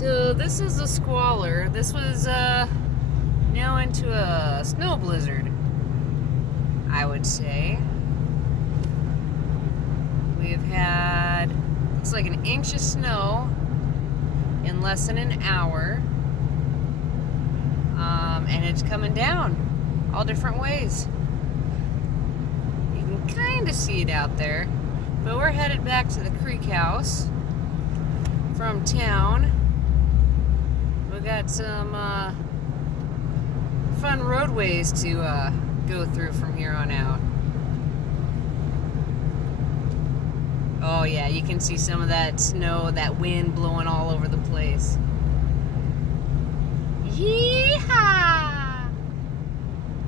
So this is a squalor. This was now into a snow blizzard, I would say. We've had, looks like an inch of snow in less than an hour. And it's coming down all different ways. You can kind of see it out there. But we're headed back to the creek house from town. We got some fun roadways to go through from here on out. Oh yeah, you can see some of that snow, that wind blowing all over the place. Yeehaw!